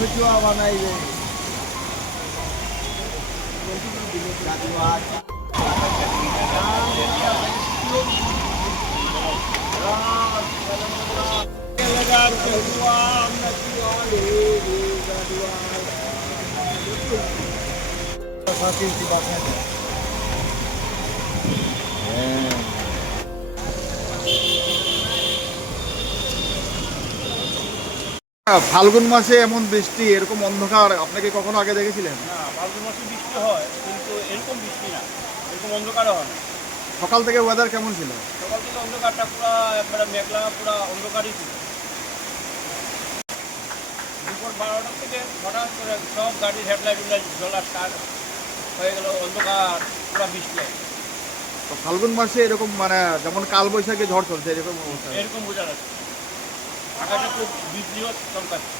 ফেটুয়া বানাইবে ফাল্গুন মাসে এমন বৃষ্টি এরকম অন্ধকার আপনাকে কখনো আগে দেখেছিলেন? না, ফাল্গুন মাসে বৃষ্টি হয় কিন্তু এরকম বৃষ্টি না, এরকম অন্ধকারও হয় না। সকাল থেকে ওয়েদার কেমন ছিল? সকাল থেকে অন্ধকারটা পুরো একবারে মেঘলা, পুরো অন্ধকারই ছিল। দুপুর 12টার থেকে হঠাৎ করে সব গাড়ির হেডলাইট জ্বলা স্টার্ট হয়ে গেল, অন্ধকার, পুরো বৃষ্টি হয়। তো ফাল্গুন মাসে এরকম মানে যেমন কাল বৈশাখী ঝড় চলছে এরকম অবস্থা? এরকম বোঝা যাচ্ছে, আকাশে খুব বিজলিও চমকাচ্ছে।